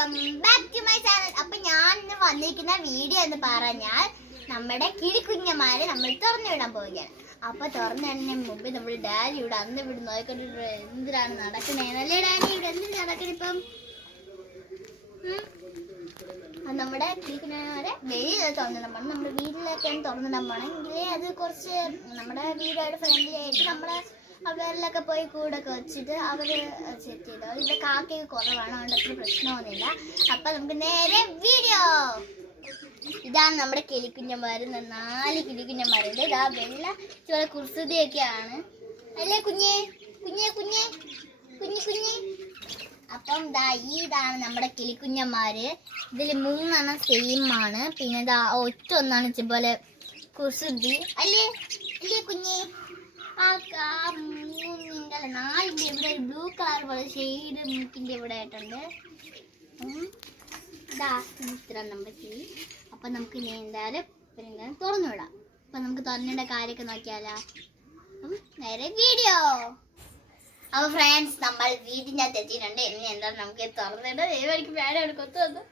Welcome back to my channel. അപ്പൊ ഞാൻ ഇന്ന് വന്നിരിക്കുന്ന വീഡിയോ എന്ന് പറഞ്ഞാൽ നമ്മുടെ കിളിക്കുഞ്ഞന്മാരെ നമ്മൾ തുറന്നു വിടാൻ പോവുകയാണ്. അപ്പൊ തുറന്നതിന് മുമ്പ് നമ്മുടെ ഡാഡി ഇവിടെ അന്ന് ഇവിടെ നോക്കിട്ട് എന്തിനാണ് നടക്കണേന്നല്ലേ ഡാഡി ഇവിടെ എന്തിനു നടക്കണ ഇപ്പം? നമ്മുടെ കിളിക്കുഞ്ഞന്മാരെ വെളിയിൽ തുറന്നിടാൻ പോകണം. നമ്മുടെ വീട്ടിലൊക്കെയാണ് തുറന്നിടാൻ പോകണമെങ്കിൽ അത് കുറച്ച് നമ്മുടെ വീടായിട്ട് ഫ്രണ്ട്ലി ആയിട്ട് നമ്മളെ അവരിലൊക്കെ പോയി കൂടൊക്കെ വെച്ചിട്ട് അവര് സെറ്റ് ചെയ്തോ. ഇവിടെ കാക്കയൊക്കെ കുറവാണ്, അതുകൊണ്ട് അത്ര പ്രശ്നമൊന്നുമില്ല. അപ്പൊ നമുക്ക് നേരെ വീഡിയോ. ഇതാണ് നമ്മുടെ കിളിക്കുഞ്ഞന്മാര്, 4 കിളിക്കുഞ്ഞന്മാരുണ്ട്. ഇതാ വെള്ള ചോല കുർസുതിയൊക്കെയാണ് അല്ലേ കുഞ്ഞേ കുഞ്ഞേ കുഞ്ഞേ കുഞ്ഞു കുഞ്ഞേ. അപ്പം ഇതാണ് നമ്മുടെ കിളിക്കുഞ്ഞന്മാര്. ഇതിൽ 3 സെയിം ആണ്. പിന്നെ ഇതാ ഒറ്റ ഒന്നാണ് ഇതുപോലെ കുർസുതി അല്ലേ അല്ലേ കുഞ്ഞേ. 4 ഇവിടെ ഒരു ബ്ലൂ കളർ പോലെ ഷെയ്ഡ് മൂക്കിന്റെ ഇവിടെ ആയിട്ടുണ്ട്. ഇത്ര നമ്മുടെ കിളി. അപ്പൊ നമുക്ക് ഇനി എന്തായാലും തുറന്നു വിടാം. അപ്പൊ നമുക്ക് തുറന്നിട കാര്യമൊക്കെ നോക്കിയാലോ. നേരെ വീഡിയോ. അപ്പൊ ഫ്രണ്ട്സ്, നമ്മൾ വീടിന്റെ അകത്ത് എത്തിയിട്ടുണ്ട്. ഇനി എന്താ നമുക്ക് തുറന്നിട. എനിക്ക് പേടാണ് കൊത്തു വന്നു.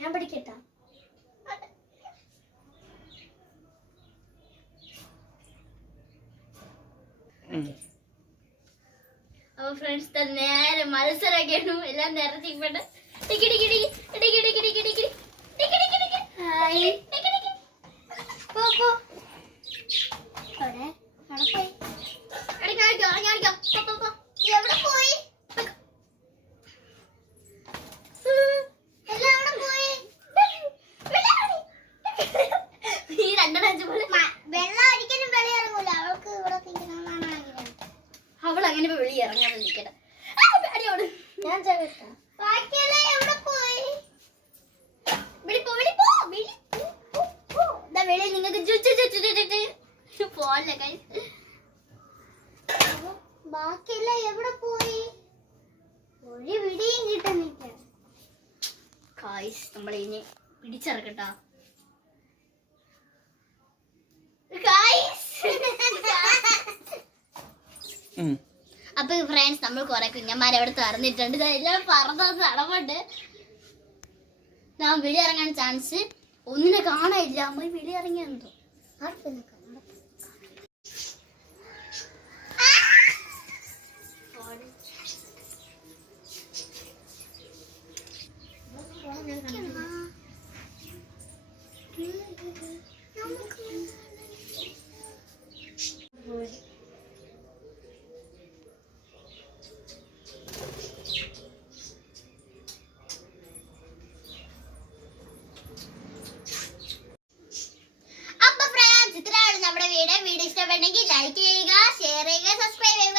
ഞാൻ പഠിക്കട്ടാ. അപ്പൊ ഫ്രണ്ട്സ്, നേരെ മത്സരമൊക്കെയാണ്. എല്ലാം നിറച്ചിപ്പോണ്ട്. എവിടെ പോയി? വെള്ളം അടിക്കാനും വെളി ഇറങ്ങൂല. അവൾക്ക് ഇവിടെ തിന്നണമെന്നാണ് ആഗ്രഹം. അവൾ അങ്ങനെ വെളി ഇറങ്ങാതിരിക്കട്ടെ. ഞാൻ ബാക്കിയെല്ലാം എവിടെ പോയി? വെളി നിങ്ങൾക്ക് പോലെ ബാക്കിയെല്ലാം എവിടെ പോയി? ഒരു വിടിയും കിട്ടുന്നില്ല. നമ്മളിനി പിടിച്ചിറക്കട്ടാ. അപ്പൊ ഫ്രണ്ട്സ്, നമ്മൾ കുറെ കുഞ്ഞന്മാരെ അവിടെ തുറന്നിട്ടുണ്ട്. എല്ലാം പറന്ന് നടമുണ്ട്. ഞാൻ വെളി ഇറങ്ങാൻ ചാൻസ് ഒന്നിനെ കാണാനില്ല. അമ്മ വെളി ഇറങ്ങിയെന്തോ വീഡിയോ ഇഷ്ടപ്പെട്ടെങ്കിൽ ലൈക്ക് ചെയ്യുക, ഷെയർ ചെയ്യുക, സബ്സ്ക്രൈബ് ചെയ്യുക.